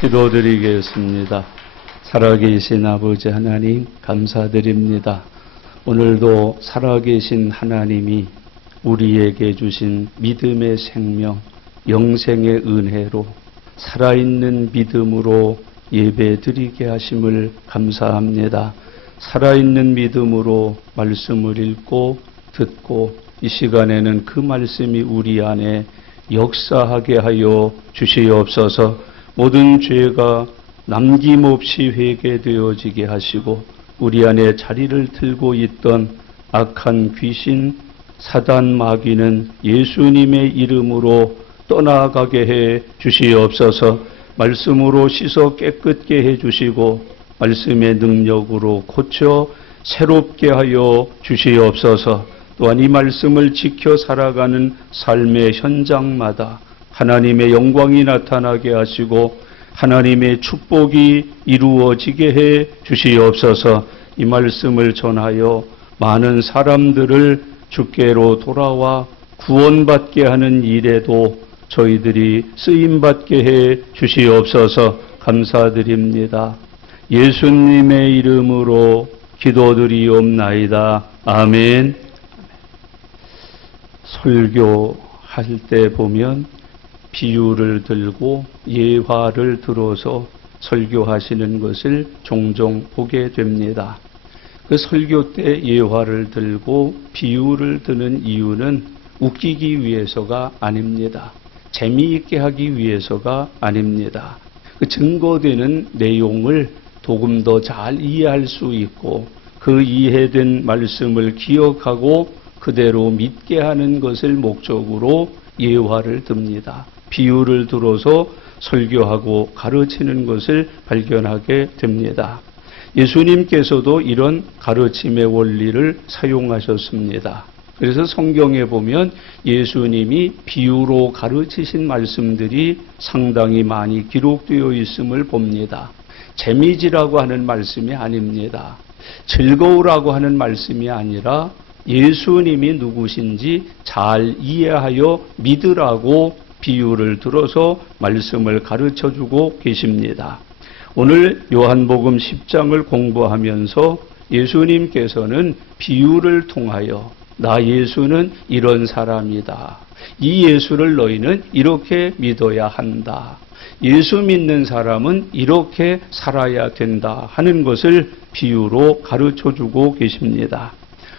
기도드리겠습니다. 살아계신 아버지 하나님 감사드립니다. 오늘도 살아계신 하나님이 우리에게 주신 믿음의 생명, 영생의 은혜로 살아있는 믿음으로 예배드리게 하심을 감사합니다. 살아있는 믿음으로 말씀을 읽고 듣고 이 시간에는 그 말씀이 우리 안에 역사하게 하여 주시옵소서. 모든 죄가 남김없이 회개되어지게 하시고 우리 안에 자리를 틀고 있던 악한 귀신, 사단 마귀는 예수님의 이름으로 떠나가게 해 주시옵소서. 말씀으로 씻어 깨끗게 해 주시고 말씀의 능력으로 고쳐 새롭게 하여 주시옵소서. 또한 이 말씀을 지켜 살아가는 삶의 현장마다 하나님의 영광이 나타나게 하시고 하나님의 축복이 이루어지게 해 주시옵소서. 이 말씀을 전하여 많은 사람들을 주께로 돌아와 구원받게 하는 일에도 저희들이 쓰임받게 해 주시옵소서. 감사드립니다. 예수님의 이름으로 기도드리옵나이다. 아멘. 설교할 때 보면 비유를 들고 예화를 들어서 설교하시는 것을 종종 보게 됩니다. 그 설교 때 예화를 들고 비유를 드는 이유는 웃기기 위해서가 아닙니다. 재미있게 하기 위해서가 아닙니다. 그 증거되는 내용을 조금 더 잘 이해할 수 있고 그 이해된 말씀을 기억하고 그대로 믿게 하는 것을 목적으로 예화를 듭니다. 비유를 들어서 설교하고 가르치는 것을 발견하게 됩니다. 예수님께서도 이런 가르침의 원리를 사용하셨습니다. 그래서 성경에 보면 예수님이 비유로 가르치신 말씀들이 상당히 많이 기록되어 있음을 봅니다. 재미지라고 하는 말씀이 아닙니다. 즐거우라고 하는 말씀이 아니라 예수님이 누구신지 잘 이해하여 믿으라고 비유를 들어서 말씀을 가르쳐주고 계십니다. 오늘 요한복음 10장을 공부하면서 예수님께서는 비유를 통하여 나 예수는 이런 사람이다. 이 예수를 너희는 이렇게 믿어야 한다. 예수 믿는 사람은 이렇게 살아야 된다 하는 것을 비유로 가르쳐주고 계십니다.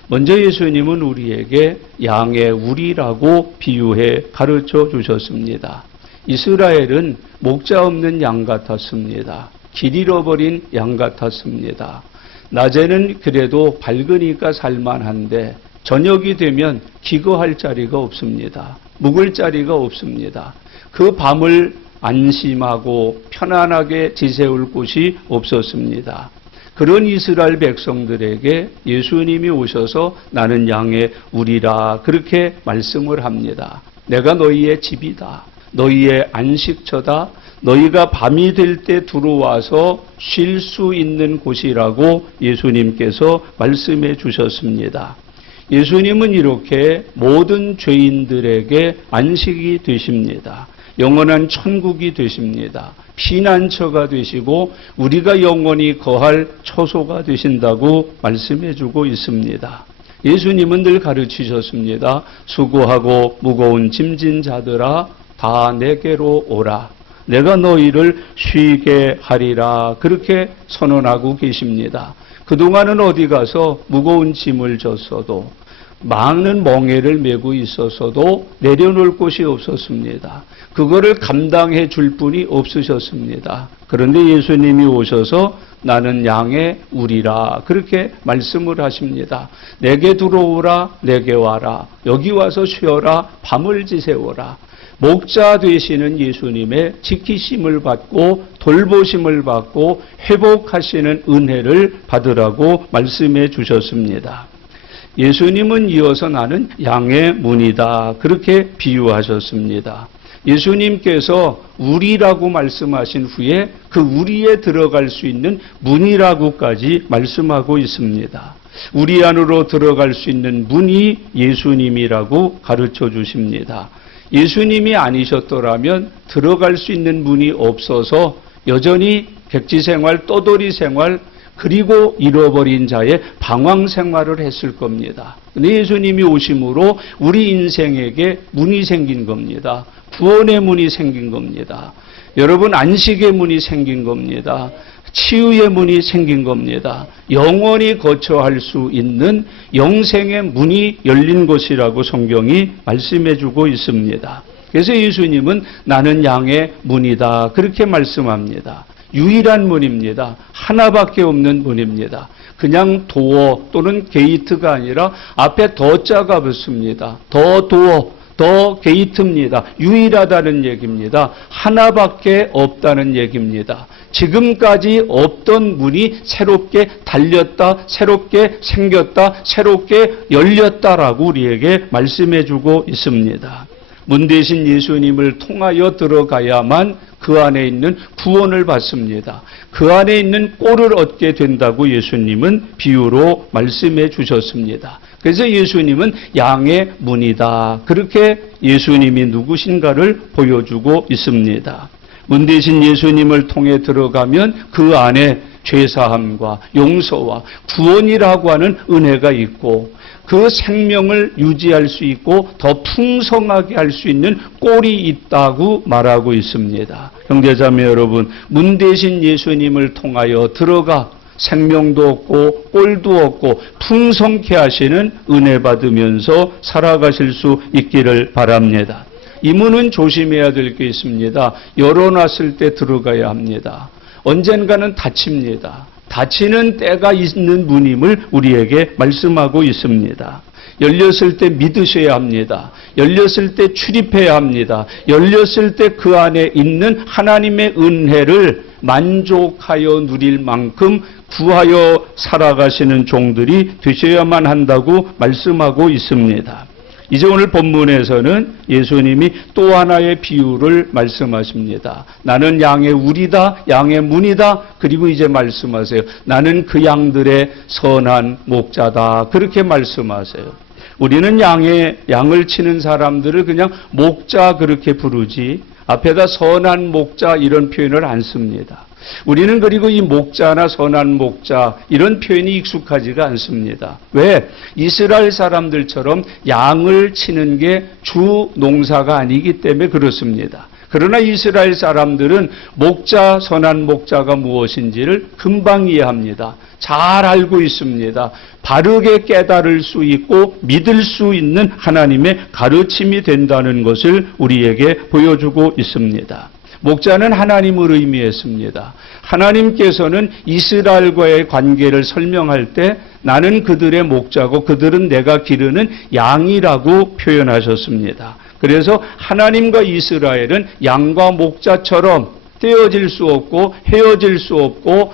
먼저 예수님은 우리에게 양의 우리라고 비유해 가르쳐 주셨습니다. 이스라엘은 목자 없는 양 같았습니다. 길 잃어버린 양 같았습니다. 낮에는 그래도 밝으니까 살만한데 저녁이 되면 기거할 자리가 없습니다. 묵을 자리가 없습니다. 그 밤을 안심하고 편안하게 지새울 곳이 없었습니다. 그런 이스라엘 백성들에게 예수님이 오셔서 나는 양의 우리라 그렇게 말씀을 합니다. 내가 너희의 집이다. 너희의 안식처다. 너희가 밤이 될 때 들어와서 쉴 수 있는 곳이라고 예수님께서 말씀해 주셨습니다. 예수님은 이렇게 모든 죄인들에게 안식이 되십니다. 영원한 천국이 되십니다. 피난처가 되시고 우리가 영원히 거할 처소가 되신다고 말씀해 주고 있습니다. 예수님은 늘 가르치셨습니다. 수고하고 무거운 짐진 자들아 다 내게로 오라. 내가 너희를 쉬게 하리라. 그렇게 선언하고 계십니다. 그동안은 어디 가서 무거운 짐을 졌어도 많은 멍에를 메고 있었어도 내려놓을 곳이 없었습니다. 그거를 감당해 줄 분이 없으셨습니다. 그런데 예수님이 오셔서 나는 양의 우리라 그렇게 말씀을 하십니다. 내게 들어오라 내게 와라 여기 와서 쉬어라 밤을 지새워라. 목자 되시는 예수님의 지키심을 받고 돌보심을 받고 회복하시는 은혜를 받으라고 말씀해 주셨습니다. 예수님은 이어서 나는 양의 문이다 그렇게 비유하셨습니다. 예수님께서 우리라고 말씀하신 후에 그 우리에 들어갈 수 있는 문이라고까지 말씀하고 있습니다. 우리 안으로 들어갈 수 있는 문이 예수님이라고 가르쳐 주십니다. 예수님이 아니셨더라면 들어갈 수 있는 문이 없어서 여전히 객지 생활, 떠돌이 생활, 그리고 잃어버린 자의 방황 생활을 했을 겁니다. 근데 예수님이 오심으로 우리 인생에게 문이 생긴 겁니다. 구원의 문이 생긴 겁니다. 여러분, 안식의 문이 생긴 겁니다. 치유의 문이 생긴 겁니다. 영원히 거처할 수 있는 영생의 문이 열린 것이라고 성경이 말씀해 주고 있습니다. 그래서 예수님은 나는 양의 문이다, 그렇게 말씀합니다. 유일한 문입니다. 하나밖에 없는 문입니다. 그냥 도어 또는 게이트가 아니라 앞에 더자가 붙습니다. 더 도어, 더 게이트입니다. 유일하다는 얘기입니다. 하나밖에 없다는 얘기입니다. 지금까지 없던 문이 새롭게 달렸다, 새롭게 생겼다, 새롭게 열렸다라고 우리에게 말씀해 주고 있습니다. 문 대신 예수님을 통하여 들어가야만 그 안에 있는 구원을 받습니다. 그 안에 있는 꼴을 얻게 된다고 예수님은 비유로 말씀해 주셨습니다. 그래서 예수님은 양의 문이다, 그렇게 예수님이 누구신가를 보여주고 있습니다. 문 대신 예수님을 통해 들어가면 그 안에 죄사함과 용서와 구원이라고 하는 은혜가 있고 그 생명을 유지할 수 있고 더 풍성하게 할 수 있는 꼴이 있다고 말하고 있습니다. 형제자매 여러분, 문 대신 예수님을 통하여 들어가 생명도 얻고 꼴도 얻고 풍성케 하시는 은혜 받으면서 살아가실 수 있기를 바랍니다. 이 문은 조심해야 될 게 있습니다. 열어놨을 때 들어가야 합니다. 언젠가는 닫힙니다. 닫히는 때가 있는 문임을 우리에게 말씀하고 있습니다. 열렸을 때 믿으셔야 합니다. 열렸을 때 출입해야 합니다. 열렸을 때 그 안에 있는 하나님의 은혜를 만족하여 누릴 만큼 구하여 살아가시는 종들이 되셔야만 한다고 말씀하고 있습니다. 이제 오늘 본문에서는 예수님이 또 하나의 비유를 말씀하십니다. 나는 양의 우리다, 양의 문이다. 그리고 이제 말씀하세요. 나는 그 양들의 선한 목자다, 그렇게 말씀하세요. 우리는 양을 치는 사람들을 그냥 목자 그렇게 부르지 앞에다 선한 목자 이런 표현을 안 씁니다. 우리는 그리고 이 목자나 선한 목자 이런 표현이 익숙하지가 않습니다. 왜? 이스라엘 사람들처럼 양을 치는 게 주 농사가 아니기 때문에 그렇습니다. 그러나 이스라엘 사람들은 목자, 선한 목자가 무엇인지를 금방 이해합니다. 잘 알고 있습니다. 바르게 깨달을 수 있고 믿을 수 있는 하나님의 가르침이 된다는 것을 우리에게 보여주고 있습니다. 목자는 하나님을 의미했습니다. 하나님께서는 이스라엘과의 관계를 설명할 때 나는 그들의 목자고 그들은 내가 기르는 양이라고 표현하셨습니다. 그래서 하나님과 이스라엘은 양과 목자처럼 떼어질 수 없고 헤어질 수 없고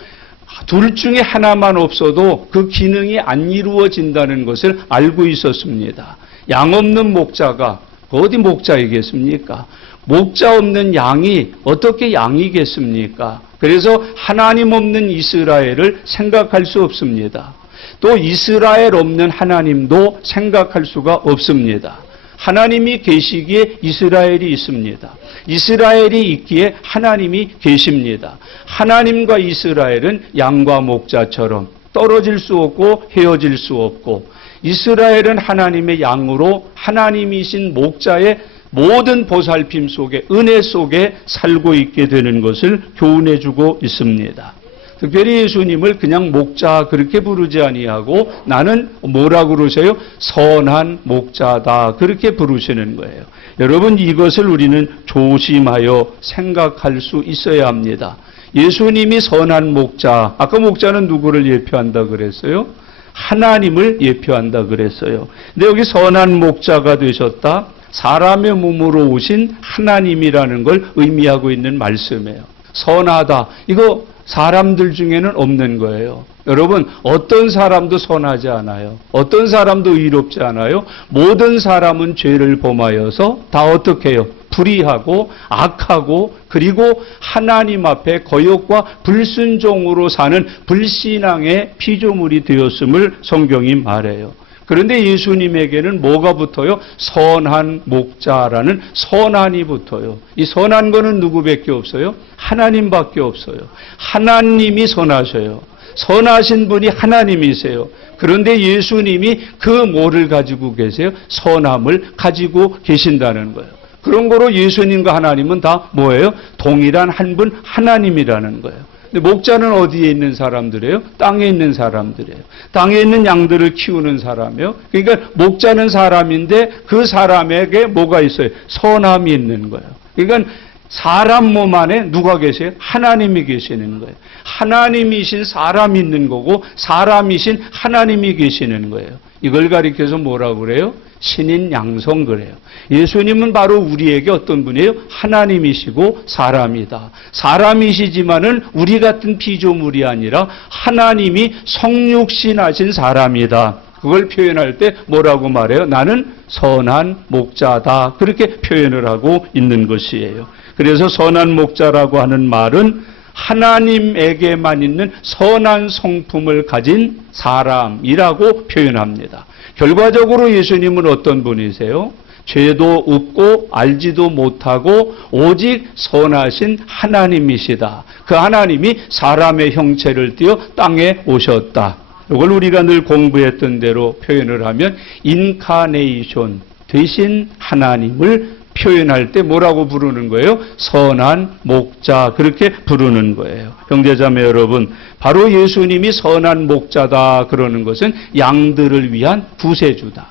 둘 중에 하나만 없어도 그 기능이 안 이루어진다는 것을 알고 있었습니다. 양 없는 목자가 어디 목자이겠습니까? 목자 없는 양이 어떻게 양이겠습니까? 그래서 하나님 없는 이스라엘을 생각할 수 없습니다. 또 이스라엘 없는 하나님도 생각할 수가 없습니다. 하나님이 계시기에 이스라엘이 있습니다. 이스라엘이 있기에 하나님이 계십니다. 하나님과 이스라엘은 양과 목자처럼 떨어질 수 없고 헤어질 수 없고 이스라엘은 하나님의 양으로 하나님이신 목자의 모든 보살핌 속에 은혜 속에 살고 있게 되는 것을 교훈해 주고 있습니다. 특별히 예수님을 그냥 목자 그렇게 부르지 아니하고 나는 뭐라고 그러세요? 선한 목자다 그렇게 부르시는 거예요. 여러분 이것을 우리는 조심하여 생각할 수 있어야 합니다. 예수님이 선한 목자, 아까 목자는 누구를 예표한다 그랬어요? 하나님을 예표한다 그랬어요. 근데 여기 선한 목자가 되셨다. 사람의 몸으로 오신 하나님이라는 걸 의미하고 있는 말씀이에요. 선하다. 이거 사람들 중에는 없는 거예요. 여러분, 어떤 사람도 선하지 않아요. 어떤 사람도 의롭지 않아요. 모든 사람은 죄를 범하여서 다 어떻게 해요? 불의하고 악하고 그리고 하나님 앞에 거역과 불순종으로 사는 불신앙의 피조물이 되었음을 성경이 말해요. 그런데 예수님에게는 뭐가 붙어요? 선한 목자라는 선한이 붙어요. 이 선한 거는 누구밖에 없어요? 하나님밖에 없어요. 하나님이 선하셔요. 선하신 분이 하나님이세요. 그런데 예수님이 그 뭐를 가지고 계세요? 선함을 가지고 계신다는 거예요. 그런 거로 예수님과 하나님은 다 뭐예요? 동일한 한 분 하나님이라는 거예요. 근데 목자는 어디에 있는 사람들이에요? 땅에 있는 사람들이에요. 땅에 있는 양들을 키우는 사람이에요. 그러니까 목자는 사람인데 그 사람에게 뭐가 있어요? 선함이 있는 거예요. 그러니까 사람 몸 안에 누가 계세요? 하나님이 계시는 거예요. 하나님이신 사람이 있는 거고 사람이신 하나님이 계시는 거예요. 이걸 가리켜서 뭐라고 그래요? 신인 양성 그래요. 예수님은 바로 우리에게 어떤 분이에요? 하나님이시고 사람이다. 사람이시지만은 우리 같은 피조물이 아니라 하나님이 성육신하신 사람이다. 그걸 표현할 때 뭐라고 말해요? 나는 선한 목자다. 그렇게 표현을 하고 있는 것이에요. 그래서 선한 목자라고 하는 말은 하나님에게만 있는 선한 성품을 가진 사람이라고 표현합니다. 결과적으로 예수님은 어떤 분이세요? 죄도 없고 알지도 못하고 오직 선하신 하나님이시다. 그 하나님이 사람의 형체를 띠어 땅에 오셨다. 이걸 우리가 늘 공부했던 대로 표현을 하면 인카네이션, 되신 하나님을 표현할 때 뭐라고 부르는 거예요? 선한 목자, 그렇게 부르는 거예요. 형제자매 여러분, 바로 예수님이 선한 목자다 그러는 것은 양들을 위한 구세주다.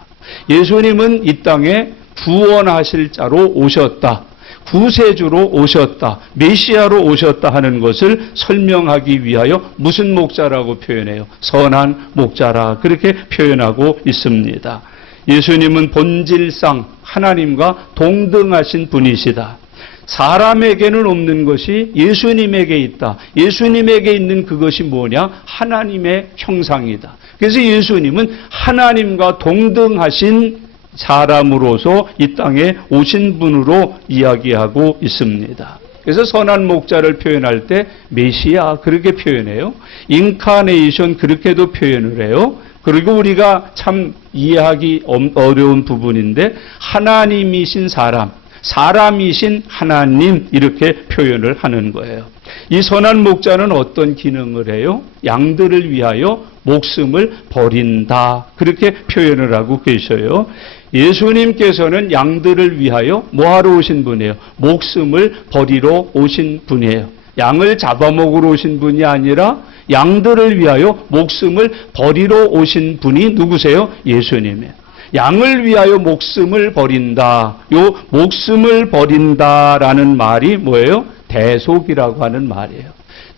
예수님은 이 땅에 구원하실 자로 오셨다. 구세주로 오셨다. 메시아로 오셨다 하는 것을 설명하기 위하여 무슨 목자라고 표현해요? 선한 목자라 그렇게 표현하고 있습니다. 예수님은 본질상 하나님과 동등하신 분이시다. 사람에게는 없는 것이 예수님에게 있다. 예수님에게 있는 그것이 뭐냐? 하나님의 형상이다. 그래서 예수님은 하나님과 동등하신 사람으로서 이 땅에 오신 분으로 이야기하고 있습니다. 그래서 선한 목자를 표현할 때 메시아 그렇게 표현해요. 인카네이션 그렇게도 표현을 해요. 그리고 우리가 참 이해하기 어려운 부분인데 하나님이신 사람, 사람이신 하나님 이렇게 표현을 하는 거예요. 이 선한 목자는 어떤 기능을 해요? 양들을 위하여 목숨을 버린다. 그렇게 표현을 하고 계셔요. 예수님께서는 양들을 위하여 뭐하러 오신 분이에요? 목숨을 버리러 오신 분이에요. 양을 잡아먹으러 오신 분이 아니라 양들을 위하여 목숨을 버리러 오신 분이 누구세요? 예수님이에요. 양을 위하여 목숨을 버린다. 요 목숨을 버린다라는 말이 뭐예요? 대속이라고 하는 말이에요.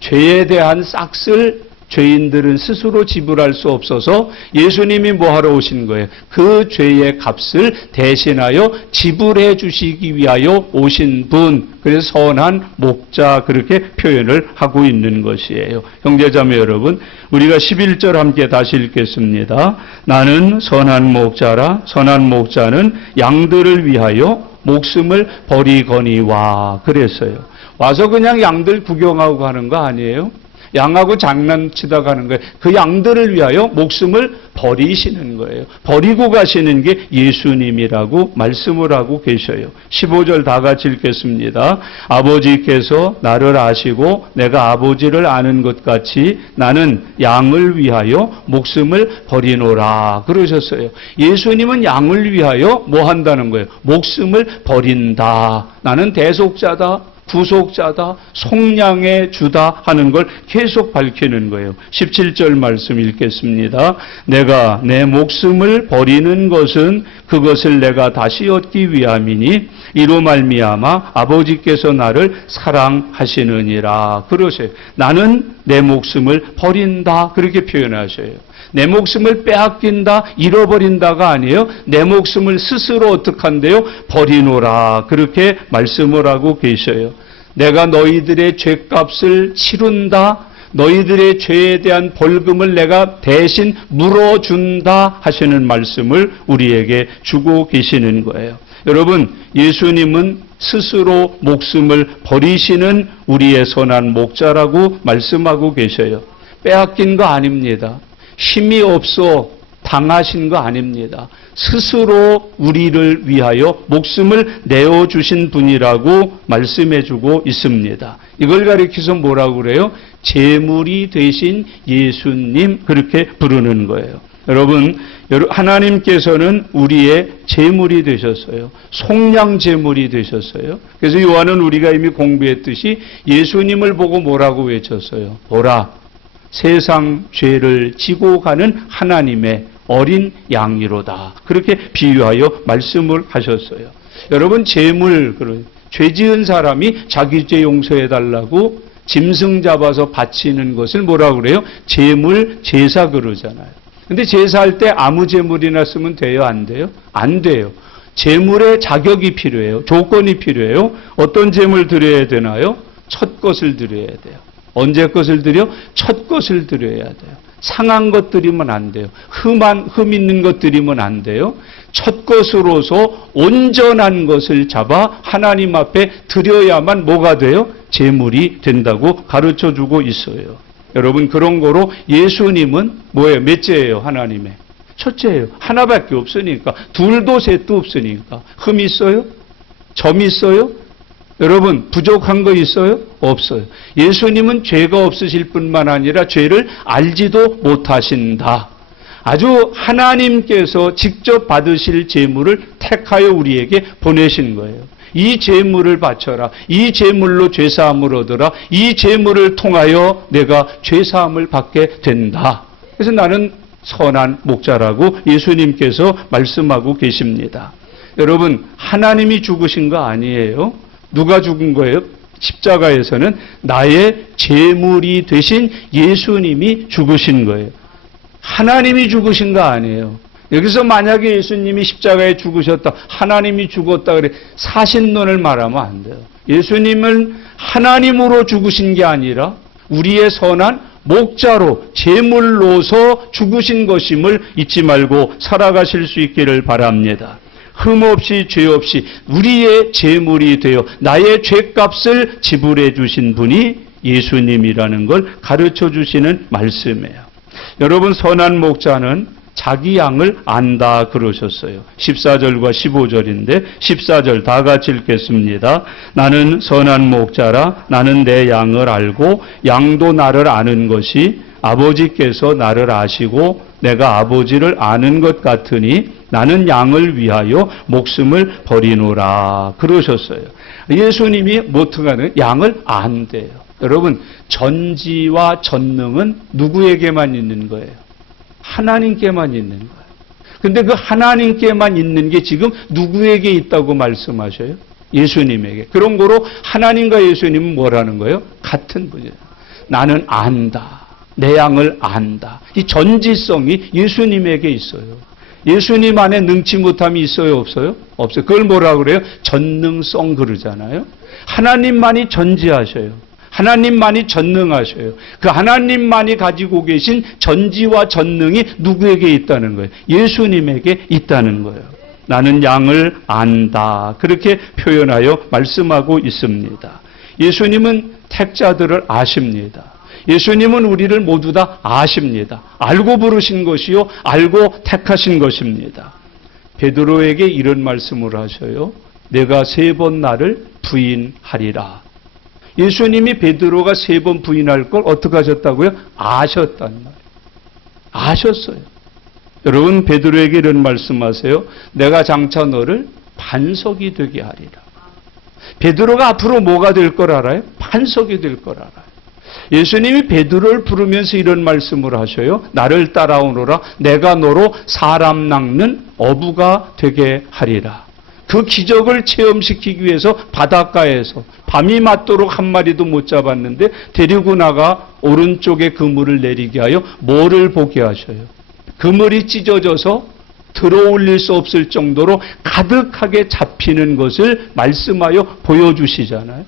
죄에 대한 싹쓸 죄인들은 스스로 지불할 수 없어서 예수님이 뭐하러 오신 거예요? 그 죄의 값을 대신하여 지불해 주시기 위하여 오신 분. 그래서 선한 목자 그렇게 표현을 하고 있는 것이에요. 형제자매 여러분, 우리가 11절 함께 다시 읽겠습니다. 나는 선한 목자라. 선한 목자는 양들을 위하여 목숨을 버리거니와. 그랬어요. 와서 그냥 양들 구경하고 가는 거 아니에요? 양하고 장난치다 가는 거예요. 그 양들을 위하여 목숨을 버리시는 거예요. 버리고 가시는 게 예수님이라고 말씀을 하고 계셔요. 15절 다 같이 읽겠습니다. 아버지께서 나를 아시고 내가 아버지를 아는 것 같이 나는 양을 위하여 목숨을 버리노라 그러셨어요. 예수님은 양을 위하여 뭐 한다는 거예요? 목숨을 버린다. 나는 대속자다. 구속자다, 속량의 주다 하는 걸 계속 밝히는 거예요. 17절 말씀 읽겠습니다. 내가 내 목숨을 버리는 것은 그것을 내가 다시 얻기 위함이니 이로 말미암아 아버지께서 나를 사랑하시느니라. 그러세요. 나는 내 목숨을 버린다. 그렇게 표현하셔요. 내 목숨을 빼앗긴다, 잃어버린다가 아니에요. 내 목숨을 스스로 어떻게 한대요? 버리노라. 그렇게 말씀을 하고 계셔요. 내가 너희들의 죄값을 치룬다. 너희들의 죄에 대한 벌금을 내가 대신 물어준다 하시는 말씀을 우리에게 주고 계시는 거예요. 여러분, 예수님은 스스로 목숨을 버리시는 우리의 선한 목자라고 말씀하고 계셔요. 빼앗긴 거 아닙니다. 힘이 없어 당하신 거 아닙니다. 스스로 우리를 위하여 목숨을 내어주신 분이라고 말씀해주고 있습니다. 이걸 가리켜서 뭐라고 그래요? 제물이 되신 예수님, 그렇게 부르는 거예요. 여러분, 하나님께서는 우리의 제물이 되셨어요. 속량 제물이 되셨어요. 그래서 요한은 우리가 이미 공부했듯이 예수님을 보고 뭐라고 외쳤어요? 보라, 세상 죄를 지고 가는 하나님의 어린 양이로다. 그렇게 비유하여 말씀을 하셨어요. 여러분, 제물, 죄 지은 사람이 자기 죄 용서해달라고 짐승 잡아서 바치는 것을 뭐라고 그래요? 제물, 제사 그러잖아요. 근데 제사할 때 아무 제물이나 쓰면 돼요? 안 돼요? 안 돼요. 제물의 자격이 필요해요. 조건이 필요해요. 어떤 제물 드려야 되나요? 첫 것을 드려야 돼요. 언제 것을 드려? 첫 것을 드려야 돼요. 상한 것 드리면 안 돼요. 흠 있는 것 드리면 안 돼요. 첫 것으로서 온전한 것을 잡아 하나님 앞에 드려야만 뭐가 돼요? 제물이 된다고 가르쳐주고 있어요. 여러분, 그런 거로 예수님은 뭐예요? 몇째예요? 하나님의 첫째예요. 하나밖에 없으니까. 둘도 셋도 없으니까. 흠 있어요? 점 있어요? 여러분, 부족한 거 있어요? 없어요. 예수님은 죄가 없으실 뿐만 아니라 죄를 알지도 못하신다. 아주 하나님께서 직접 받으실 제물을 택하여 우리에게 보내신 거예요. 이 제물을 바쳐라. 이 제물로 죄사함을 얻어라. 이 제물을 통하여 내가 죄사함을 받게 된다. 그래서 나는 선한 목자라고 예수님께서 말씀하고 계십니다. 여러분, 하나님이 죽으신 거 아니에요? 누가 죽은 거예요? 십자가에서는 나의 제물이 되신 예수님이 죽으신 거예요. 하나님이 죽으신 거 아니에요. 여기서 만약에 예수님이 십자가에 죽으셨다, 하나님이 죽었다 그래 사신론을 말하면 안 돼요. 예수님은 하나님으로 죽으신 게 아니라 우리의 선한 목자로 제물로서 죽으신 것임을 잊지 말고 살아가실 수 있기를 바랍니다. 흠 없이 죄 없이 우리의 제물이 되어 나의 죄값을 지불해 주신 분이 예수님이라는 걸 가르쳐 주시는 말씀이에요. 여러분, 선한 목자는 자기 양을 안다 그러셨어요. 14절과 15절인데 14절 다 같이 읽겠습니다. 나는 선한 목자라. 나는 내 양을 알고 양도 나를 아는 것이 아버지께서 나를 아시고 내가 아버지를 아는 것 같으니 나는 양을 위하여 목숨을 버리노라 그러셨어요. 예수님이 어떡하는 양을 안대요. 여러분, 전지와 전능은 누구에게만 있는 거예요? 하나님께만 있는 거예요. 근데 그 하나님께만 있는 게 지금 누구에게 있다고 말씀하셔요? 예수님에게. 그런 거로 하나님과 예수님은 뭐라는 거예요? 같은 분이에요. 나는 안다. 내 양을 안다. 이 전지성이 예수님에게 있어요. 예수님 안에 능치 못함이 있어요? 없어요? 없어요. 그걸 뭐라 그래요? 전능성 그러잖아요. 하나님만이 전지하셔요. 하나님만이 전능하셔요. 그 하나님만이 가지고 계신 전지와 전능이 누구에게 있다는 거예요? 예수님에게 있다는 거예요. 나는 양을 안다. 그렇게 표현하여 말씀하고 있습니다. 예수님은 택자들을 아십니다. 예수님은 우리를 모두 다 아십니다. 알고 부르신 것이요, 알고 택하신 것입니다. 베드로에게 이런 말씀을 하셔요. 내가 3번 나를 부인하리라. 예수님이 베드로가 3번 부인할 걸 어떻게 하셨다고요? 아셨단 말이에요. 아셨어요. 여러분, 베드로에게 이런 말씀하세요. 내가 장차 너를 반석이 되게 하리라. 베드로가 앞으로 뭐가 될 걸 알아요? 반석이 될 걸 알아요. 예수님이 베드로를 부르면서 이런 말씀을 하셔요. 나를 따라오너라. 내가 너로 사람 낚는 어부가 되게 하리라. 그 기적을 체험시키기 위해서 바닷가에서 밤이 맞도록 한 마리도 못 잡았는데 데리고 나가 오른쪽에 그물을 내리게 하여 뭐를 보게 하셔요? 그물이 찢어져서 들어올릴 수 없을 정도로 가득하게 잡히는 것을 말씀하여 보여주시잖아요.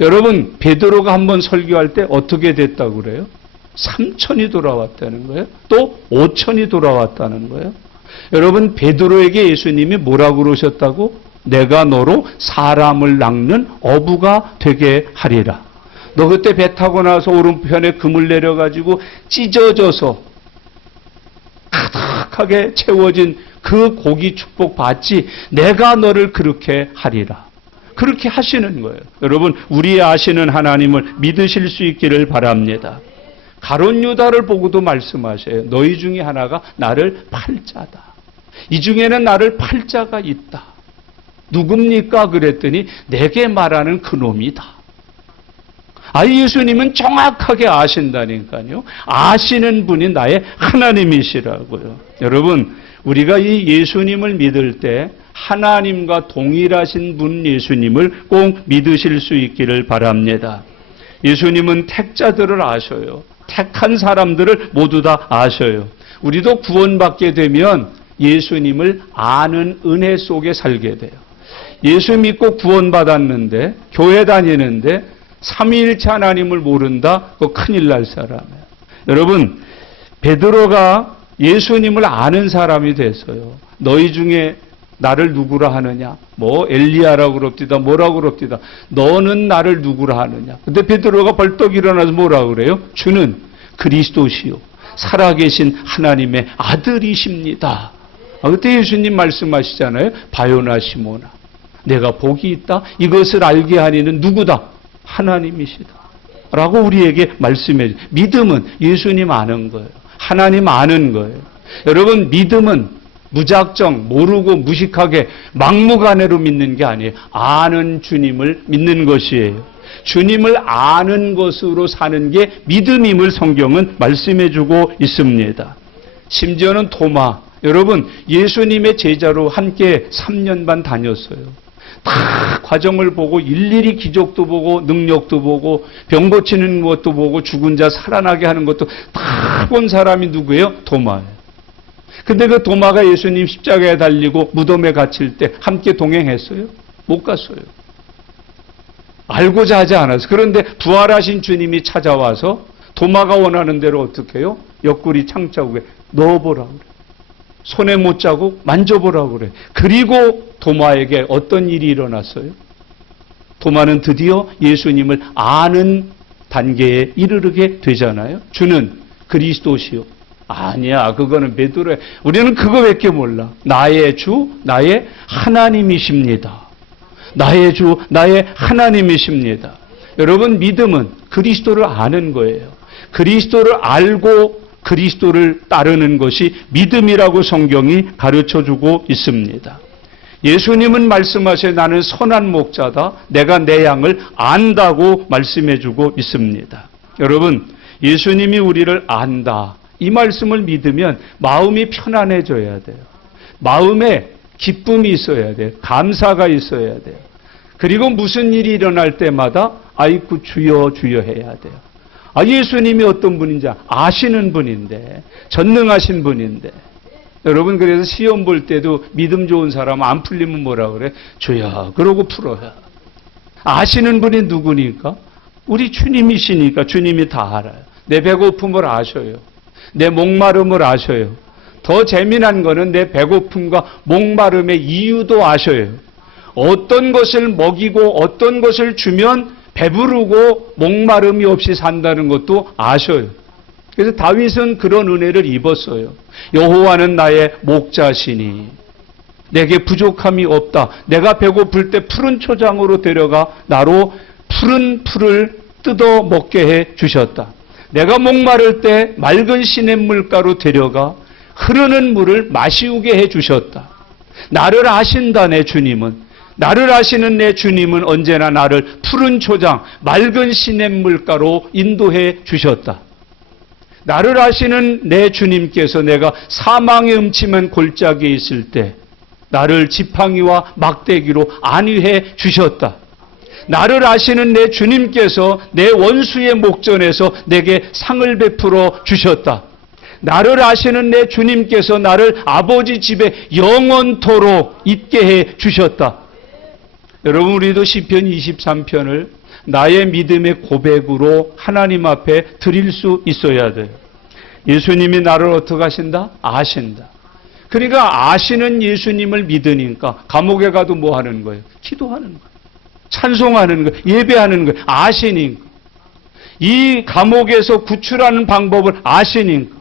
여러분, 베드로가 한번 설교할 때 어떻게 됐다고 그래요? 3천이 돌아왔다는 거예요. 또 5천이 돌아왔다는 거예요. 여러분, 베드로에게 예수님이 뭐라고 그러셨다고? 내가 너로 사람을 낚는 어부가 되게 하리라. 너 그때 배 타고 나서 오른편에 그물 내려가지고 찢어져서 가득한 넉넉하게 채워진 그 고기 축복 받지 내가 너를 그렇게 하리라. 그렇게 하시는 거예요. 여러분, 우리 아시는 하나님을 믿으실 수 있기를 바랍니다. 가룟 유다를 보고도 말씀하셔요. 너희 중에 하나가 나를 팔 자다. 이 중에는 나를 팔 자가 있다. 누굽니까? 그랬더니 내게 말하는 그놈이다. 예수님은 정확하게 아신다니까요. 아시는 분이 나의 하나님이시라고요. 여러분, 우리가 이 예수님을 믿을 때 하나님과 동일하신 분 예수님을 꼭 믿으실 수 있기를 바랍니다. 예수님은 택자들을 아셔요. 택한 사람들을 모두 다 아셔요. 우리도 구원받게 되면 예수님을 아는 은혜 속에 살게 돼요. 예수 믿고 구원받았는데 교회 다니는데 삼위일체 하나님을 모른다? 그거 큰일 날 사람이에요. 여러분, 베드로가 예수님을 아는 사람이 됐어요. 너희 중에 나를 누구라 하느냐? 엘리야라고 그럽디다. 뭐라고 그럽디다. 너는 나를 누구라 하느냐? 근데 베드로가 벌떡 일어나서 뭐라고 그래요? 주는 그리스도시요 살아계신 하나님의 아들이십니다. 그때 예수님 말씀하시잖아요. 바요나 시모나, 내가 복이 있다. 이것을 알게 하니는 누구다? 하나님이시다. 라고 우리에게 말씀해 주세요. 믿음은 예수님 아는 거예요. 하나님 아는 거예요. 여러분, 믿음은 무작정 모르고 무식하게 막무가내로 믿는 게 아니에요. 아는 주님을 믿는 것이에요. 주님을 아는 것으로 사는 게 믿음임을 성경은 말씀해 주고 있습니다. 심지어는 도마, 여러분 예수님의 제자로 함께 3년 반 다녔어요. 다 과정을 보고 일일이 기적도 보고 능력도 보고 병 고치는 것도 보고 죽은 자 살아나게 하는 것도 다 본 사람이 누구예요? 도마예요. 근데 그 도마가 예수님 십자가에 달리고 무덤에 갇힐 때 함께 동행했어요? 못 갔어요. 알고자 하지 않았어요. 그런데 부활하신 주님이 찾아와서 도마가 원하는 대로 어떻게 해요? 옆구리 창자국에 넣어보라고 그래요. 손에 못 자국 만져보라고 그래요. 그리고 도마에게 어떤 일이 일어났어요? 도마는 드디어 예수님을 아는 단계에 이르게 되잖아요. 주는 그리스도시요. 아니야, 그거는 베드로야. 우리는 그거밖에 몰라. 나의 주, 나의 하나님이십니다. 나의 주, 나의 하나님이십니다. 여러분, 믿음은 그리스도를 아는 거예요. 그리스도를 알고 그리스도를 따르는 것이 믿음이라고 성경이 가르쳐주고 있습니다. 예수님은 말씀하셔 나는 선한 목자다. 내가 내 양을 안다고 말씀해주고 있습니다. 여러분, 예수님이 우리를 안다. 이 말씀을 믿으면 마음이 편안해져야 돼요. 마음에 기쁨이 있어야 돼요. 감사가 있어야 돼요. 그리고 무슨 일이 일어날 때마다 아이쿠 주여 주여 해야 돼요. 예수님이 어떤 분인지 아시는 분인데, 전능하신 분인데. 여러분, 그래서 시험 볼 때도 믿음 좋은 사람 안 풀리면 뭐라 그래? 주여 그러고 풀어요. 아시는 분이 누구니까? 우리 주님이시니까. 주님이 다 알아요. 내 배고픔을 아셔요. 내 목마름을 아셔요. 더 재미난 거는 내 배고픔과 목마름의 이유도 아셔요. 어떤 것을 먹이고 어떤 것을 주면 배부르고 목마름이 없이 산다는 것도 아셔요. 그래서 다윗은 그런 은혜를 입었어요. 여호와는 나의 목자시니 내게 부족함이 없다. 내가 배고플 때 푸른 초장으로 데려가 나로 푸른 풀을 뜯어 먹게 해 주셨다. 내가 목마를 때 맑은 시냇물가로 데려가 흐르는 물을 마시우게 해 주셨다. 나를 아신다, 내 주님은. 나를 아시는 내 주님은 언제나 나를 푸른 초장, 맑은 시냇물가로 인도해 주셨다. 나를 아시는 내 주님께서 내가 사망의 음침한 골짜기에 있을 때 나를 지팡이와 막대기로 안위해 주셨다. 나를 아시는 내 주님께서 내 원수의 목전에서 내게 상을 베풀어 주셨다. 나를 아시는 내 주님께서 나를 아버지 집에 영원토록 있게 해 주셨다. 여러분, 우리도 시편 23편을 나의 믿음의 고백으로 하나님 앞에 드릴 수 있어야 돼요. 예수님이 나를 어떻게 하신다? 아신다. 그러니까 아시는 예수님을 믿으니까 감옥에 가도 뭐 하는 거예요? 기도하는 거예요. 찬송하는 거예요. 예배하는 거예요. 아시니까. 이 감옥에서 구출하는 방법을 아시니까.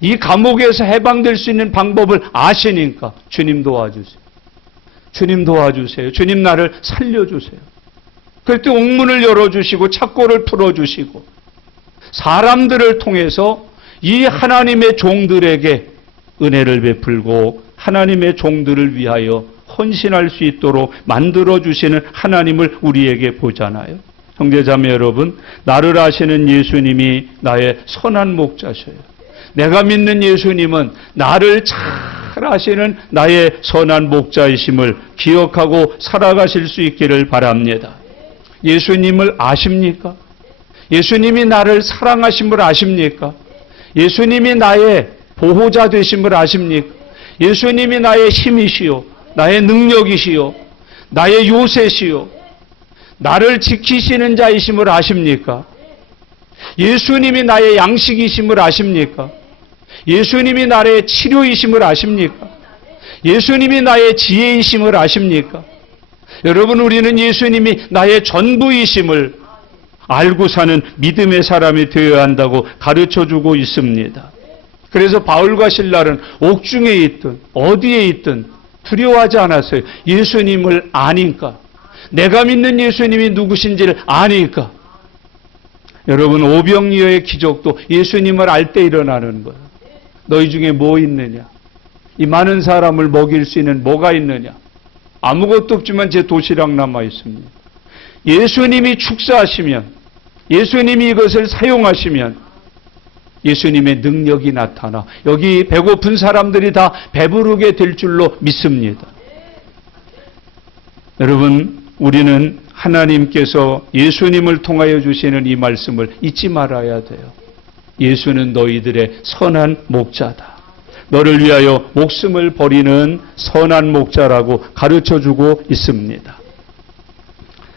이 감옥에서 해방될 수 있는 방법을 아시니까 주님 도와주세요. 주님 도와주세요. 주님 나를 살려주세요. 그럴 때 옥문을 열어주시고 착고를 풀어주시고 사람들을 통해서 이 하나님의 종들에게 은혜를 베풀고 하나님의 종들을 위하여 헌신할 수 있도록 만들어주시는 하나님을 우리에게 보잖아요. 형제자매 여러분, 나를 아시는 예수님이 나의 선한 목자셔요. 내가 믿는 예수님은 나를 잘 아시는 나의 선한 목자이심을 기억하고 살아가실 수 있기를 바랍니다. 예수님을 아십니까? 예수님이 나를 사랑하심을 아십니까? 예수님이 나의 보호자 되심을 아십니까? 예수님이 나의 힘이시요, 나의 능력이시요, 나의 요새시요, 나를 지키시는 자이심을 아십니까? 예수님이 나의 양식이심을 아십니까? 예수님이 나의 치료이심을 아십니까? 예수님이 나의 지혜이심을 아십니까? 여러분, 우리는 예수님이 나의 전부이심을 알고 사는 믿음의 사람이 되어야 한다고 가르쳐주고 있습니다. 그래서 바울과 실라는 옥중에 있든 어디에 있든 두려워하지 않았어요. 예수님을 아니까. 내가 믿는 예수님이 누구신지를 아니까. 여러분, 오병이어의 기적도 예수님을 알 때 일어나는 거예요. 너희 중에 뭐 있느냐? 이 많은 사람을 먹일 수 있는 뭐가 있느냐? 아무것도 없지만 제 도시락 남아 있습니다. 예수님이 축사하시면, 예수님이 이것을 사용하시면 예수님의 능력이 나타나 여기 배고픈 사람들이 다 배부르게 될 줄로 믿습니다. 여러분, 우리는 하나님께서 예수님을 통하여 주시는 이 말씀을 잊지 말아야 돼요. 예수는 너희들의 선한 목자다. 너를 위하여 목숨을 버리는 선한 목자라고 가르쳐주고 있습니다.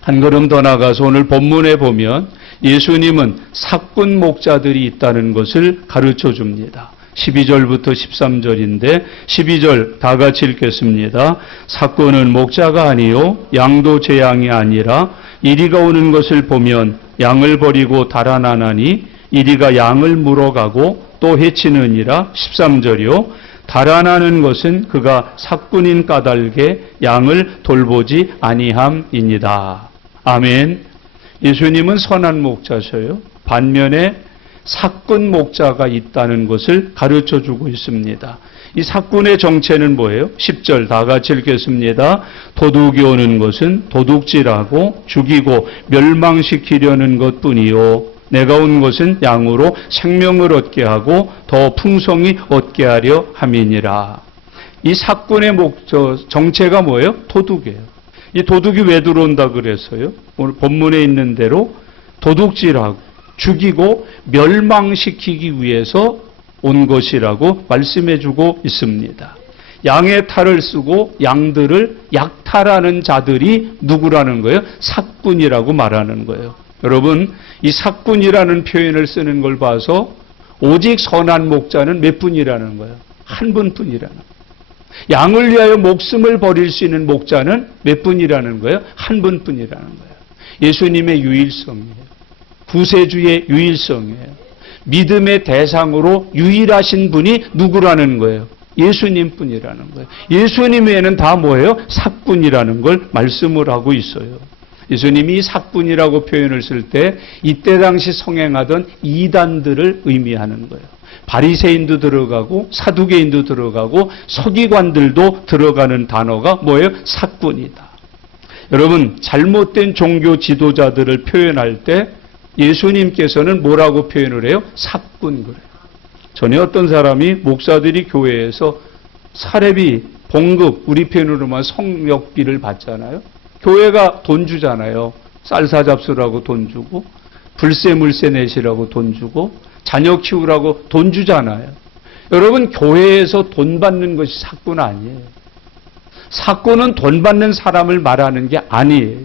한 걸음 더 나가서 오늘 본문에 보면 예수님은 사꾼 목자들이 있다는 것을 가르쳐줍니다. 12절부터 13절인데 12절 다 같이 읽겠습니다. 사꾼은 목자가 아니요 양도 제 양이 아니라 이리가 오는 것을 보면 양을 버리고 달아나나니 이리가 양을 물어가고 또 해치느니라. 13절이요. 달아나는 것은 그가 사꾼인 까닭에 양을 돌보지 아니함이니라. 아멘. 예수님은 선한 목자셔요. 반면에 사꾼 목자가 있다는 것을 가르쳐주고 있습니다. 이 사꾼의 정체는 뭐예요? 10절 다 같이 읽겠습니다. 도둑이 오는 것은 도둑질하고 죽이고 멸망시키려는 것뿐이요 내가 온 것은 양으로 생명을 얻게 하고 더 풍성히 얻게 하려 함이니라. 이 사꾼의 정체가 뭐예요? 도둑이에요. 이 도둑이 왜 들어온다 그래서요? 오늘 본문에 있는 대로 도둑질하고 죽이고 멸망시키기 위해서 온 것이라고 말씀해주고 있습니다. 양의 탈을 쓰고 양들을 약탈하는 자들이 누구라는 거예요? 사꾼이라고 말하는 거예요. 여러분, 이 사꾼이라는 표현을 쓰는 걸 봐서 오직 선한 목자는 몇 분이라는 거예요? 한 분뿐이라는 거예요. 양을 위하여 목숨을 버릴 수 있는 목자는 몇 분이라는 거예요? 한 분뿐이라는 거예요. 예수님의 유일성이에요. 구세주의 유일성이에요. 믿음의 대상으로 유일하신 분이 누구라는 거예요? 예수님뿐이라는 거예요. 예수님 외에는 다 뭐예요? 사꾼이라는 걸 말씀을 하고 있어요. 예수님이 사꾼이라고 표현을 쓸 때 이때 당시 성행하던 이단들을 의미하는 거예요. 바리새인도 들어가고 사두개인도 들어가고 서기관들도 들어가는 단어가 뭐예요? 사꾼이다. 여러분, 잘못된 종교 지도자들을 표현할 때 예수님께서는 뭐라고 표현을 해요? 사꾼 그래요. 전에 어떤 사람이 목사들이 교회에서 사례비, 봉급, 우리 표현으로만 성역비를 받잖아요. 교회가 돈 주잖아요. 쌀사 잡수라고 돈 주고 불세 물세 내시라고 돈 주고 자녀 키우라고 돈 주잖아요. 여러분, 교회에서 돈 받는 것이 사꾼 아니에요. 사꾼은 돈 받는 사람을 말하는 게 아니에요.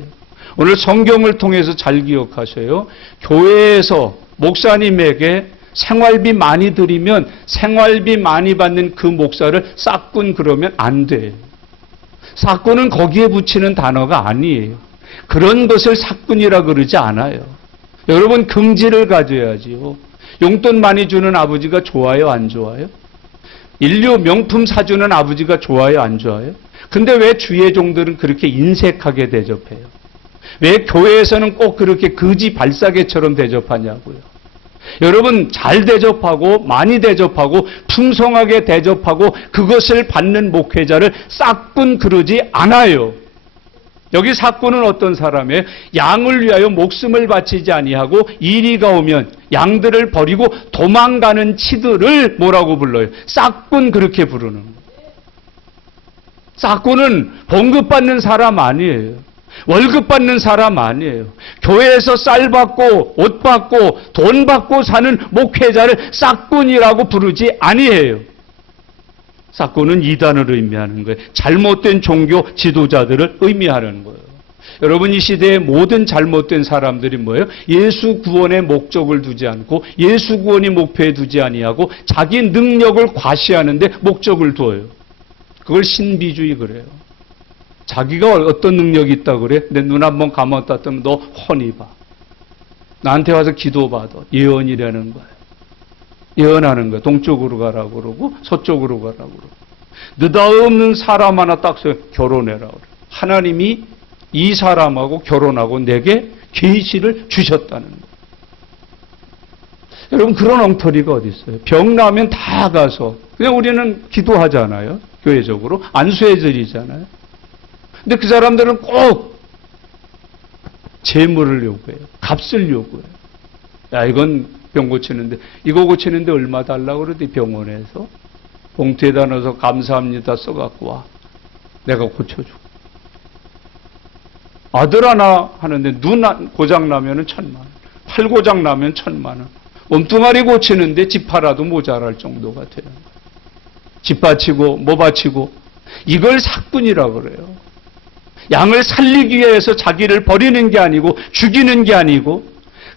오늘 성경을 통해서 잘 기억하셔요. 교회에서 목사님에게 생활비 많이 드리면 생활비 많이 받는 그 목사를 사꾼 그러면 안 돼요. 사꾼은 거기에 붙이는 단어가 아니에요. 그런 것을 사꾼이라 그러지 않아요. 여러분, 긍지를 가져야지요. 용돈 많이 주는 아버지가 좋아요, 안 좋아요? 인류 명품 사주는 아버지가 좋아요, 안 좋아요? 근데 왜 주의 종들은 그렇게 인색하게 대접해요? 왜 교회에서는 꼭 그렇게 거지 발사계처럼 대접하냐고요? 여러분, 잘 대접하고 많이 대접하고 풍성하게 대접하고 그것을 받는 목회자를 싹군 그러지 않아요. 여기 삭군은 어떤 사람이에요? 양을 위하여 목숨을 바치지 아니하고 이리가 오면 양들을 버리고 도망가는 치들을 뭐라고 불러요? 싹군 그렇게 부르는 거예요. 싹군은 봉급받는 사람 아니에요. 월급 받는 사람 아니에요. 교회에서 쌀 받고 옷 받고 돈 받고 사는 목회자를 싹군이라고 부르지 아니에요. 싹군은 이단을 의미하는 거예요. 잘못된 종교 지도자들을 의미하는 거예요. 여러분, 이 시대의 모든 잘못된 사람들이 뭐예요? 예수 구원의 목적을 두지 않고 예수 구원이 목표에 두지 아니하고 자기 능력을 과시하는데 목적을 두어요. 그걸 신비주의 그래요. 자기가 어떤 능력이 있다고 그래? 내 눈 한번 감았다 뜨면 너 훤히 봐. 나한테 와서 기도받아. 예언이라는 거예요. 예언하는 거예요. 동쪽으로 가라고 그러고 서쪽으로 가라고 그러고. 느닷없는 사람 하나 딱 써요. 결혼해라 그래. 하나님이 이 사람하고 결혼하고 내게 계시를 주셨다는 거예요. 여러분, 그런 엉터리가 어디 있어요? 병 나면 다 가서 그냥 우리는 기도하잖아요. 교회적으로 안수해 드리잖아요. 근데 그 사람들은 꼭 재물을 요구해요. 값을 요구해요. 야, 이건 병 고치는데, 이거 고치는데 얼마 달라고 그러더니 병원에서 봉투에다 넣어서 감사합니다 써갖고 와. 내가 고쳐주고. 아들 하나 하는데 눈 고장 나면은 1,000만 원. 팔 고장 나면 1,000만 원. 몸뚱아리 고치는데 집 팔아도 모자랄 정도가 되는 거예요. 집 바치고 뭐 바치고. 이걸 삭군이라고 그래요. 양을 살리기 위해서 자기를 버리는 게 아니고 죽이는 게 아니고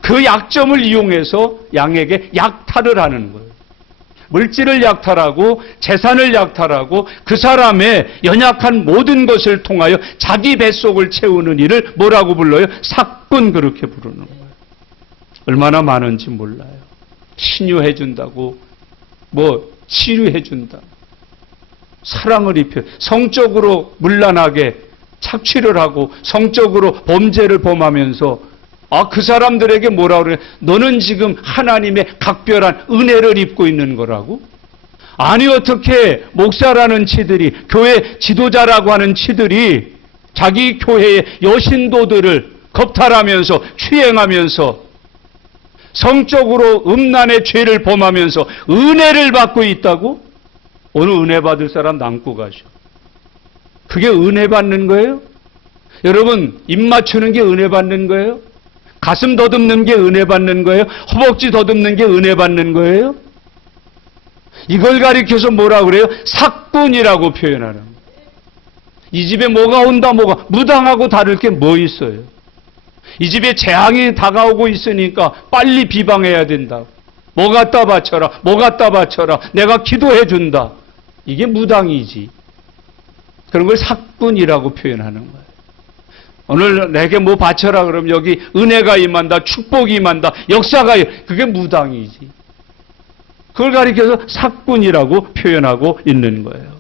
그 약점을 이용해서 양에게 약탈을 하는 거예요. 물질을 약탈하고 재산을 약탈하고 그 사람의 연약한 모든 것을 통하여 자기 뱃속을 채우는 일을 뭐라고 불러요? 삭군 그렇게 부르는 거예요. 얼마나 많은지 몰라요. 신유해 준다고 뭐 치료해 준다. 사랑을 입혀 성적으로 문란하게 착취를 하고 성적으로 범죄를 범하면서 그 사람들에게 뭐라 그래? 너는 지금 하나님의 각별한 은혜를 입고 있는 거라고? 아니, 어떻게 목사라는 치들이, 교회 지도자라고 하는 치들이 자기 교회의 여신도들을 겁탈하면서 추행하면서 성적으로 음란의 죄를 범하면서 은혜를 받고 있다고? 오늘 은혜 받을 사람 남고 가셔. 그게 은혜 받는 거예요? 여러분, 입 맞추는 게 은혜 받는 거예요? 가슴 더듬는 게 은혜 받는 거예요? 허벅지 더듬는 게 은혜 받는 거예요? 이걸 가리켜서 뭐라 그래요? 삭군이라고 표현하는 거예요. 이 집에 뭐가 온다 뭐가 무당하고 다를 게 뭐 있어요? 이 집에 재앙이 다가오고 있으니까 빨리 비방해야 된다. 뭐 갖다 바쳐라, 뭐 갖다 바쳐라, 내가 기도해 준다. 이게 무당이지. 그런 걸 삭군이라고 표현하는 거예요. 오늘 내게 뭐 바쳐라 그러면 여기 은혜가 임한다, 축복이 임한다, 역사가 그게 무당이지. 그걸 가리켜서 삭군이라고 표현하고 있는 거예요.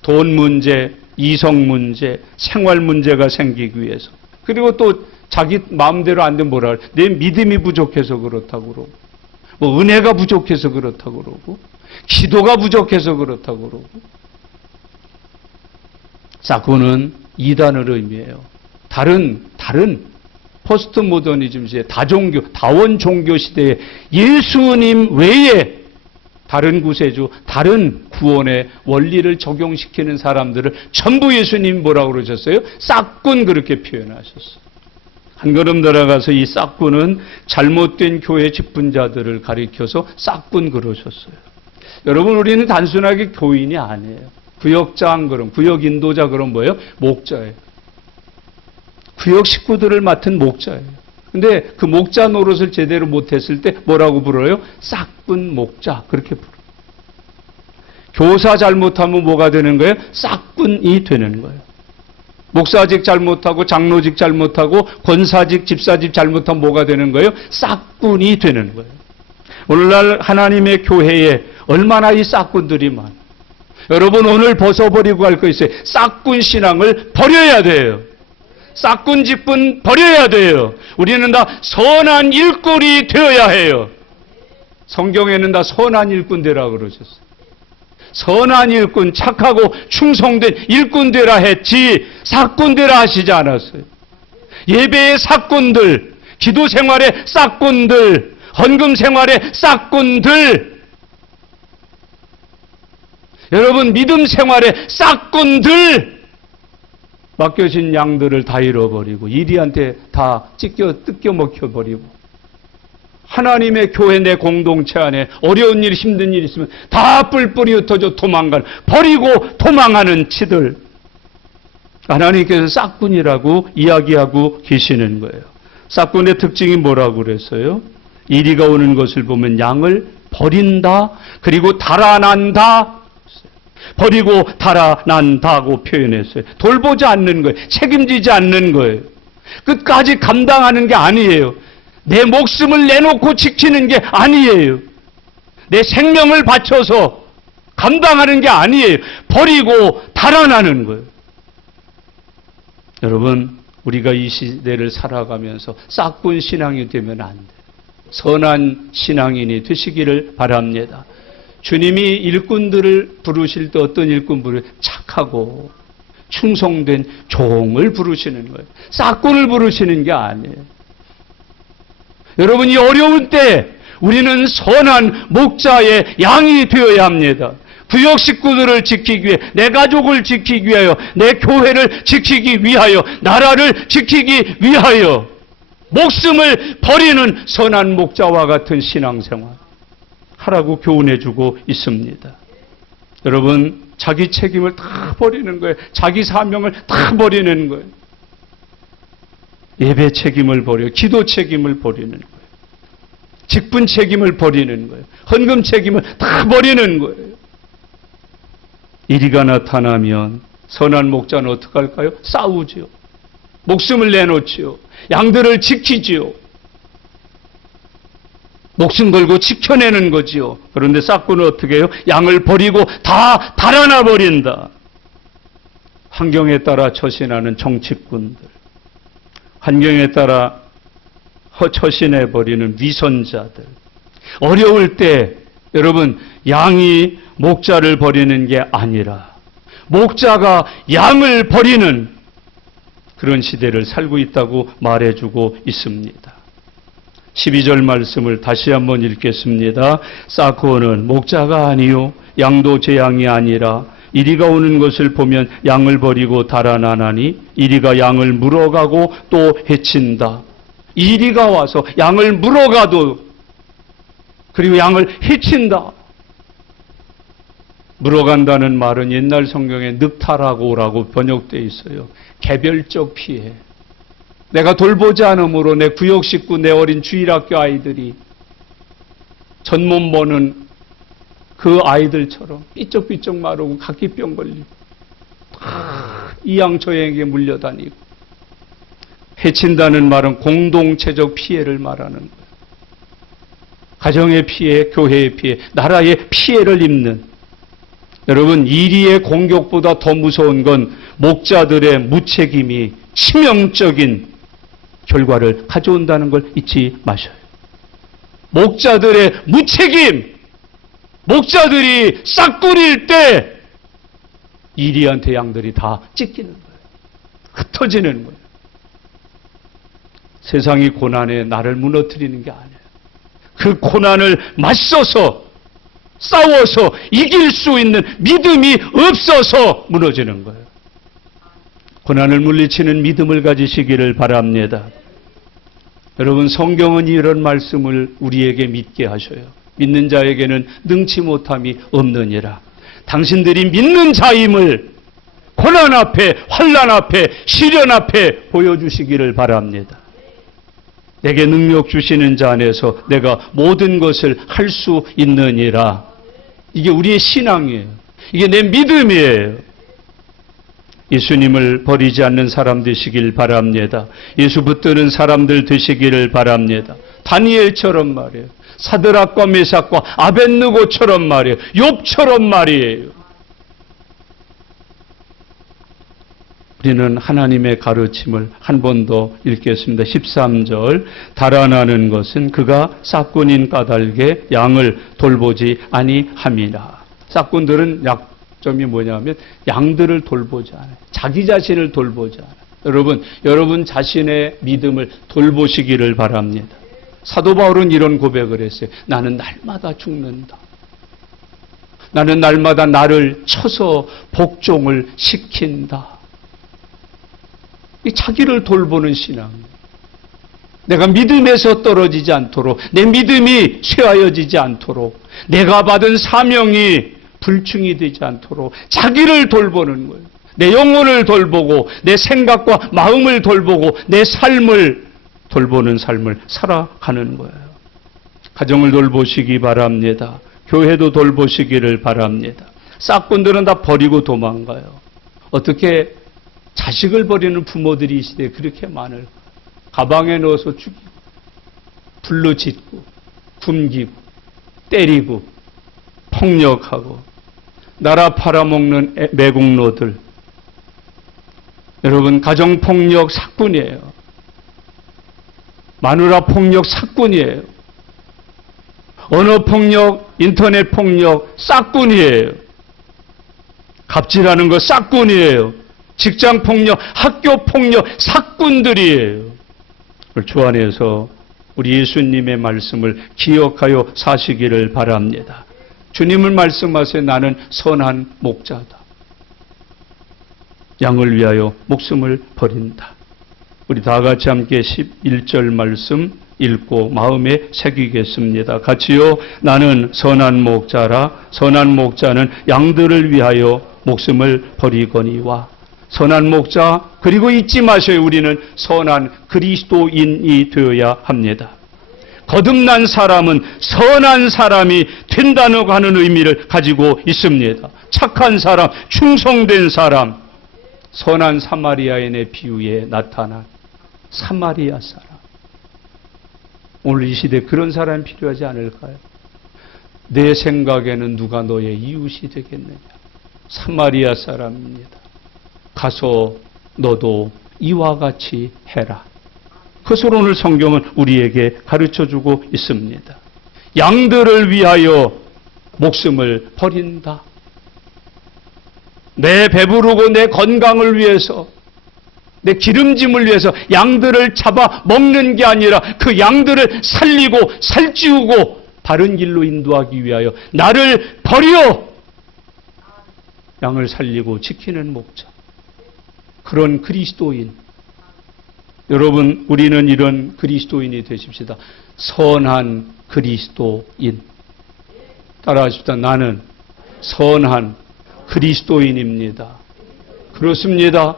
돈 문제, 이성 문제, 생활 문제가 생기기 위해서. 그리고 또 자기 마음대로 안 되면 뭐라 그래. 내 믿음이 부족해서 그렇다고 그러고, 뭐 은혜가 부족해서 그렇다고 그러고, 기도가 부족해서 그렇다고 그러고. 삭군은 이단을 의미해요. 다른 포스트 모더니즘 시대, 다종교, 다원 종교 시대에 예수님 외에 다른 구세주, 다른 구원의 원리를 적용시키는 사람들을 전부 예수님 뭐라고 그러셨어요? 싹군 그렇게 표현하셨어요. 한 걸음 들어가서 이 싹군은 잘못된 교회 직분자들을 가리켜서 싹군 그러셨어요. 여러분, 우리는 단순하게 교인이 아니에요. 구역장 그럼, 구역 인도자 그럼 뭐예요? 목자예요. 구역 식구들을 맡은 목자예요. 근데 그 목자 노릇을 제대로 못했을 때 뭐라고 불러요? 싹군 목자 그렇게 불러요. 교사 잘못하면 뭐가 되는 거예요? 싹군이 되는 거예요. 목사직 잘못하고 장로직 잘못하고 권사직 집사직 잘못하면 뭐가 되는 거예요? 싹군이 되는 거예요. 오늘날 하나님의 교회에 얼마나 이 싹군들이 많아요. 여러분 오늘 벗어버리고 할 거 있어요. 싹군 신앙을 버려야 돼요. 싹군 직분 버려야 돼요. 우리는 다 선한 일꾼이 되어야 해요. 성경에는 다 선한 일꾼 되라 그러셨어요. 선한 일꾼, 착하고 충성된 일꾼 되라 했지 싹군 되라 하시지 않았어요. 예배의 싹군들, 기도 생활의 싹군들, 헌금 생활의 싹군들, 여러분 믿음 생활의 싹군들, 맡겨진 양들을 다 잃어버리고 이리한테 다 뜯겨 먹혀버리고 하나님의 교회 내 공동체 안에 어려운 일 힘든 일 있으면 다 뿔뿔이 흩어져 도망가는, 버리고 도망하는 치들, 하나님께서 싹군이라고 이야기하고 계시는 거예요. 싹군의 특징이 뭐라고 그랬어요? 이리가 오는 것을 보면 양을 버린다, 그리고 달아난다, 버리고 달아난다고 표현했어요. 돌보지 않는 거예요. 책임지지 않는 거예요. 끝까지 감당하는 게 아니에요. 내 목숨을 내놓고 지키는 게 아니에요. 내 생명을 바쳐서 감당하는 게 아니에요. 버리고 달아나는 거예요. 여러분, 우리가 이 시대를 살아가면서 싹군 신앙이 되면 안 돼요. 선한 신앙인이 되시기를 바랍니다. 주님이 일꾼들을 부르실 때 어떤 일꾼 부르세요? 착하고 충성된 종을 부르시는 거예요. 싹군을 부르시는 게 아니에요. 여러분이 어려운 때 우리는 선한 목자의 양이 되어야 합니다. 구역 식구들을 지키기 위해, 내 가족을 지키기 위하여, 내 교회를 지키기 위하여, 나라를 지키기 위하여 목숨을 버리는 선한 목자와 같은 신앙생활 하라고 교훈해주고 있습니다. 여러분, 자기 책임을 다 버리는 거예요. 자기 사명을 다 버리는 거예요. 예배 책임을 버려, 기도 책임을 버리는 거예요. 직분 책임을 버리는 거예요. 헌금 책임을 다 버리는 거예요. 이리가 나타나면 선한 목자는 어떻게 할까요? 싸우지요. 목숨을 내놓지요. 양들을 지키지요. 목숨 걸고 지켜내는 거지요. 그런데 싹군은 어떻게 해요? 양을 버리고 다 달아나 버린다. 환경에 따라 처신하는 정치꾼들, 환경에 따라 처신해버리는 위선자들, 어려울 때 여러분 양이 목자를 버리는 게 아니라 목자가 양을 버리는 그런 시대를 살고 있다고 말해주고 있습니다. 12절 말씀을 다시 한번 읽겠습니다. 싹군은 목자가 아니요 양도 제 양이 아니라 이리가 오는 것을 보면 양을 버리고 달아나나니 이리가 양을 물어가고 또 해친다. 이리가 와서 양을 물어가도 그리고 양을 해친다. 물어간다는 말은 옛날 성경에 늑탈하고라고 번역되어 있어요. 개별적 피해. 내가 돌보지 않으므로 내 구역 식구, 내 어린 주일학교 아이들이 전몸 보는 그 아이들처럼 삐쩍삐쩍 마르고 각기병 걸리고 이양저양에게 물려다니고. 해친다는 말은 공동체적 피해를 말하는 거예요. 가정의 피해, 교회의 피해, 나라의 피해를 입는. 여러분, 이리의 공격보다 더 무서운 건 목자들의 무책임이 치명적인 결과를 가져온다는 걸 잊지 마셔요. 목자들의 무책임, 목자들이 싹군일 때 이리한테 양들이 다 찢기는 거예요. 흩어지는 거예요. 세상이 고난에 나를 무너뜨리는 게 아니에요. 그 고난을 맞서서 싸워서 이길 수 있는 믿음이 없어서 무너지는 거예요. 고난을 물리치는 믿음을 가지시기를 바랍니다. 여러분, 성경은 이런 말씀을 우리에게 믿게 하셔요. 믿는 자에게는 능치 못함이 없느니라. 당신들이 믿는 자임을 고난 앞에, 환난 앞에, 시련 앞에 보여주시기를 바랍니다. 내게 능력 주시는 자 안에서 내가 모든 것을 할 수 있느니라. 이게 우리의 신앙이에요. 이게 내 믿음이에요. 예수님을 버리지 않는 사람 되시길 바랍니다. 예수 붙드는 사람들 되시기를 바랍니다. 다니엘처럼 말이에요. 사드락과 메삭과 아벳느고처럼 말이에요. 욥처럼 말이에요. 우리는 하나님의 가르침을 한 번 더 읽겠습니다. 13절 달아나는 것은 그가 싹군인 까닭에 양을 돌보지 아니함이라. 싹군들은 약점이 뭐냐면 양들을 돌보지 않아요. 자기 자신을 돌보지 않아요. 여러분 자신의 믿음을 돌보시기를 바랍니다. 사도 바울은 이런 고백을 했어요. 나는 날마다 죽는다. 나는 날마다 나를 쳐서 복종을 시킨다. 자기를 돌보는 신앙이에요. 내가 믿음에서 떨어지지 않도록, 내 믿음이 쇠하여지지 않도록, 내가 받은 사명이 불충이 되지 않도록 자기를 돌보는 거예요. 내 영혼을 돌보고 내 생각과 마음을 돌보고 내 삶을 돌보는 삶을 살아가는 거예요. 가정을 돌보시기 바랍니다. 교회도 돌보시기를 바랍니다. 싹군들은 다 버리고 도망가요. 어떻게 자식을 버리는 부모들이 이 시대에 그렇게 많을까? 가방에 넣어서 죽이고, 불로 짓고, 굶기고, 때리고, 폭력하고, 나라 팔아먹는 매국노들. 여러분, 가정폭력 사건이에요. 마누라 폭력 사건이에요. 언어폭력, 인터넷폭력 싹군이에요. 갑질하는 거 싹군이에요. 직장폭력, 학교폭력 싹군들이에요. 주 안에서 우리 예수님의 말씀을 기억하여 사시기를 바랍니다. 주님을 말씀하세요. 나는 선한 목자다. 양을 위하여 목숨을 버린다. 우리 다 같이 함께 11절 말씀 읽고 마음에 새기겠습니다. 같이요. 나는 선한 목자라. 선한 목자는 양들을 위하여 목숨을 버리거니와. 선한 목자, 그리고 잊지 마셔요. 우리는 선한 그리스도인이 되어야 합니다. 거듭난 사람은 선한 사람이 된다고 하는 의미를 가지고 있습니다. 착한 사람, 충성된 사람, 선한 사마리아인의 비유에 나타난 사마리아 사람. 오늘 이 시대에 그런 사람이 필요하지 않을까요? 내 생각에는 누가 너의 이웃이 되겠느냐? 사마리아 사람입니다. 가서 너도 이와 같이 해라. 그것을 오늘 성경은 우리에게 가르쳐주고 있습니다. 양들을 위하여 목숨을 버린다. 내 배부르고 내 건강을 위해서, 내 기름짐을 위해서 양들을 잡아 먹는 게 아니라 그 양들을 살리고 살찌우고 바른 길로 인도하기 위하여 나를 버려 양을 살리고 지키는 목자. 그런 그리스도인. 여러분, 우리는 이런 그리스도인이 되십시다. 선한 그리스도인. 따라하십시다. 나는 선한 그리스도인입니다. 그렇습니다.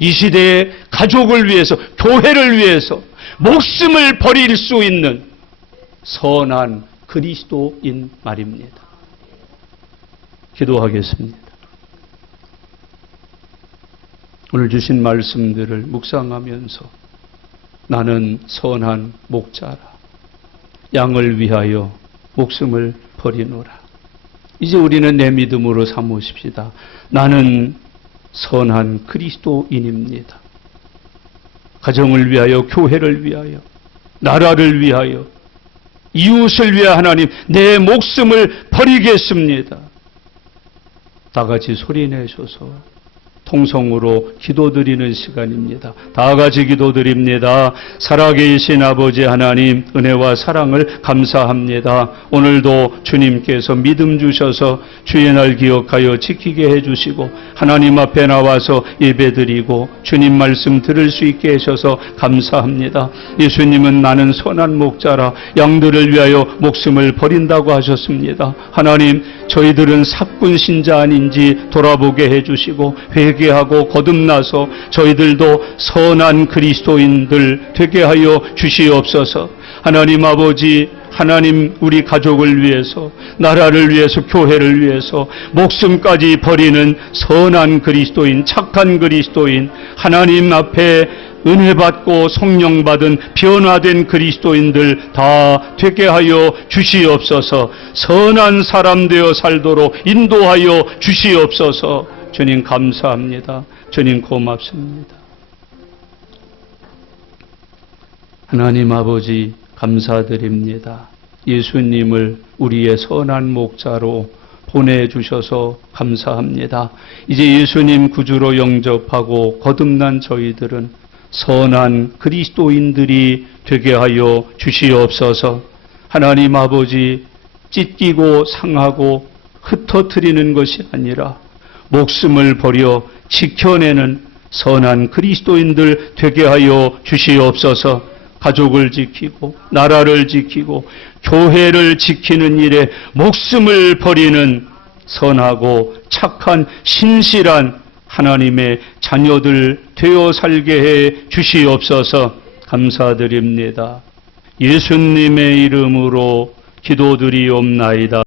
이 시대의 가족을 위해서, 교회를 위해서 목숨을 버릴 수 있는 선한 그리스도인 말입니다. 기도하겠습니다. 오늘 주신 말씀들을 묵상하면서 나는 선한 목자라. 양을 위하여 목숨을 버리노라. 이제 우리는 내 믿음으로 삼으십시다. 나는 선한 그리스도인입니다. 가정을 위하여, 교회를 위하여, 나라를 위하여, 이웃을 위하여 하나님 내 목숨을 버리겠습니다. 다 같이 소리내셔서 통성으로 기도드리는 시간입니다. 다 같이 기도드립니다. 살아계신 아버지 하나님, 은혜와 사랑을 감사합니다. 오늘도 주님께서 믿음 주셔서 주의 날 기억하여 지키게 해주시고 하나님 앞에 나와서 예배드리고 주님 말씀 들을 수 있게 하셔서 감사합니다. 예수님은 나는 선한 목자라 양들을 위하여 목숨을 버린다고 하셨습니다. 하나님, 저희들은 삭군 신자 아닌지 돌아보게 해주시고 회개하고 거듭나서 저희들도 선한 그리스도인들 되게 하여 주시옵소서. 하나님 아버지, 하나님 우리 가족을 위해서, 나라를 위해서, 교회를 위해서 목숨까지 버리는 선한 그리스도인, 착한 그리스도인, 하나님 앞에 은혜 받고 성령 받은 변화된 그리스도인들 다 되게 하여 주시옵소서. 선한 사람 되어 살도록 인도하여 주시옵소서. 주님 감사합니다. 주님 고맙습니다. 하나님 아버지 감사드립니다. 예수님을 우리의 선한 목자로 보내주셔서 감사합니다. 이제 예수님 구주로 영접하고 거듭난 저희들은 선한 그리스도인들이 되게 하여 주시옵소서. 하나님 아버지 찢기고 상하고 흩어뜨리는 것이 아니라 목숨을 버려 지켜내는 선한 그리스도인들 되게 하여 주시옵소서. 가족을 지키고 나라를 지키고 교회를 지키는 일에 목숨을 버리는 선하고 착한 신실한 하나님의 자녀들 되어 살게 해 주시옵소서. 감사드립니다. 예수님의 이름으로 기도드리옵나이다.